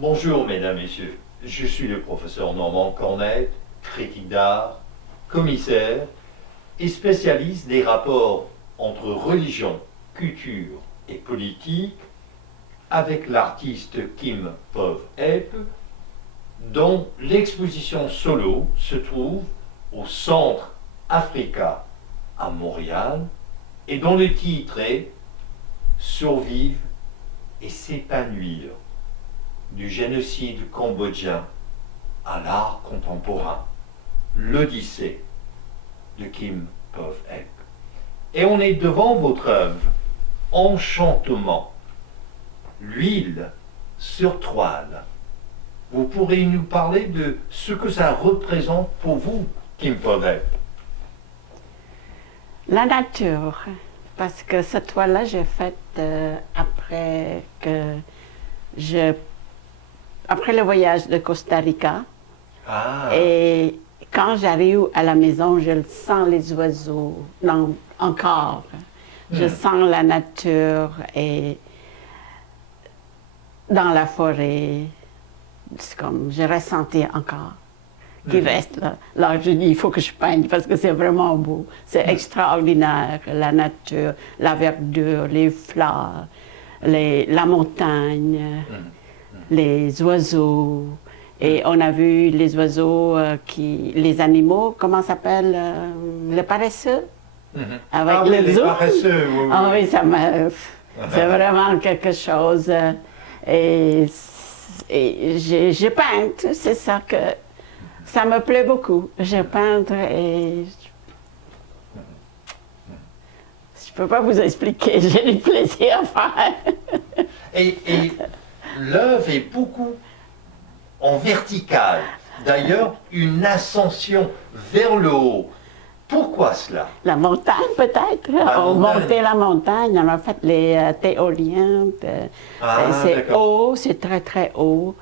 Bonjour mesdames, messieurs. Je suis le professeur Normand Cornet, critique d'art, commissaire et spécialiste des rapports entre religion, culture et politique avec l'artiste Kim Pov-Eep, dont l'exposition solo se trouve au Centre Africa à Montréal et dont le titre est Survivre et s'épanouir du génocide cambodgien à l'art contemporain, l'Odyssée de Kim Pov-Eep. Et on est devant votre œuvre, Enchantement, l'huile sur toile. Vous pourrez nous parler de ce que ça représente pour vous, Kim Pov-Eep? La nature, parce que cette toile-là, j'ai faite après le voyage de Costa Rica. Ah. Et quand j'arrive à la maison, je sens les oiseaux, non, encore. Je sens la nature et dans la forêt, c'est comme, je ressentais encore qui reste là. Là, je dis, il faut que je peigne parce que c'est vraiment beau. C'est extraordinaire, la nature, la verdure, les fleurs, la montagne, les oiseaux. Et on a vu les oiseaux, les animaux, comment ça s'appelle, le paresseux? Avec Ah oui, les ours. paresseux, oui, oui. Ah oui, c'est vraiment quelque chose. Et j'ai peint, c'est ça que ça me plaît beaucoup. Je peins et je peux pas vous expliquer, j'ai du plaisir à faire. Et l'œuvre est beaucoup en verticale. D'ailleurs, une ascension vers le haut. Pourquoi cela? La montagne, peut-être. On montait la montagne, on a fait les théoliens. C'est d'accord. haut, c'est très, très haut.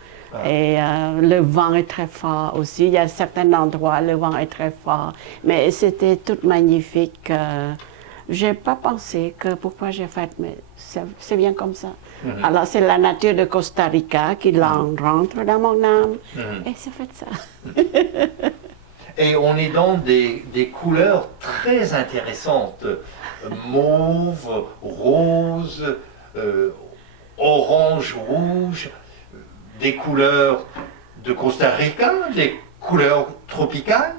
Et le vent est très fort aussi. Il y a certains endroits, le vent est très fort. Mais c'était tout magnifique. J'ai pas pensé que pourquoi j'ai fait, mais c'est bien comme ça. Alors, c'est la nature de Costa Rica qui rentre dans mon âme. Et c'est fait ça. Et on est dans des couleurs très intéressantes. Mauve, rose, orange, rouge, des couleurs de Costa Rica, des couleurs tropicales.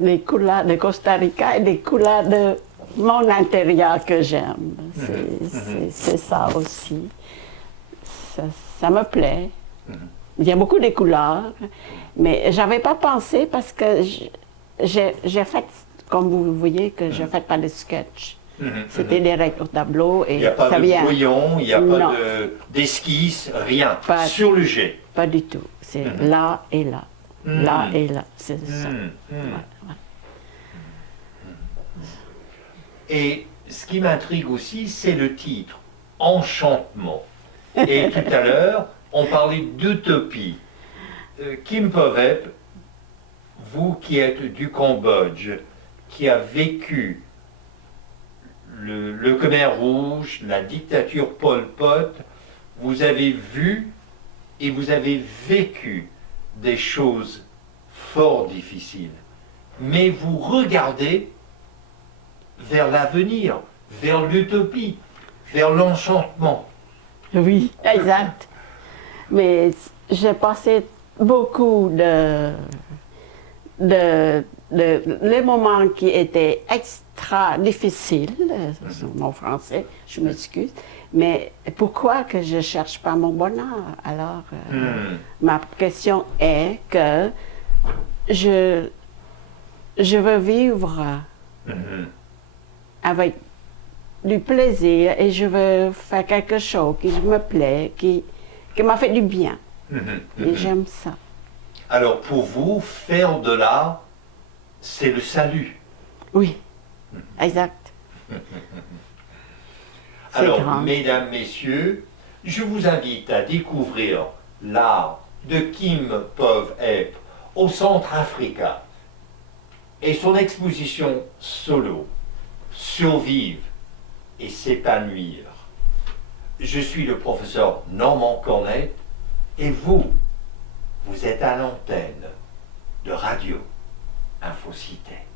Les couleurs de Costa Rica et des couleurs de mon intérieur que j'aime. C'est ça aussi. Ça me plaît. Il y a beaucoup de couleurs, mais j'avais pas pensé parce que j'ai fait, comme vous voyez, que je fais pas de sketch. C'était des règles au tableau et Il n'y a pas ça de vient. brouillon, il n'y a pas d'esquisse, rien. Pas- Sur le jet. Pas du tout. C'est là et là. Là et là. C'est ça. Ouais, ouais. Et ce qui m'intrigue aussi, c'est le titre, Enchantement. Et tout à l'heure, on parlait d'utopie. Kim Pov-Eep, vous qui êtes du Cambodge, qui a vécu le Khmer Rouge, la dictature Pol Pot, vous avez vu et vous avez vécu des choses fort difficiles. Mais vous regardez vers l'avenir, vers l'utopie, vers l'enchantement. Oui, exact. Mais j'ai passé beaucoup les moments qui étaient extra difficiles, c'est mon français, je m'excuse, mais pourquoi que je ne cherche pas mon bonheur? Alors, ma question est que je veux vivre avec du plaisir et je veux faire quelque chose qui me plaît, qui m'a fait du bien. Et j'aime ça. Alors pour vous, faire de l'art, c'est le salut. Oui, exact. C'est Alors, grand. mesdames, messieurs, je vous invite à découvrir l'art de Kim Pov-Eep au Centre Africa et son exposition solo, Survivre et s'épanouir. Je suis le professeur Normand Cornet et vous, Vous êtes à l'antenne de Radio Infocité.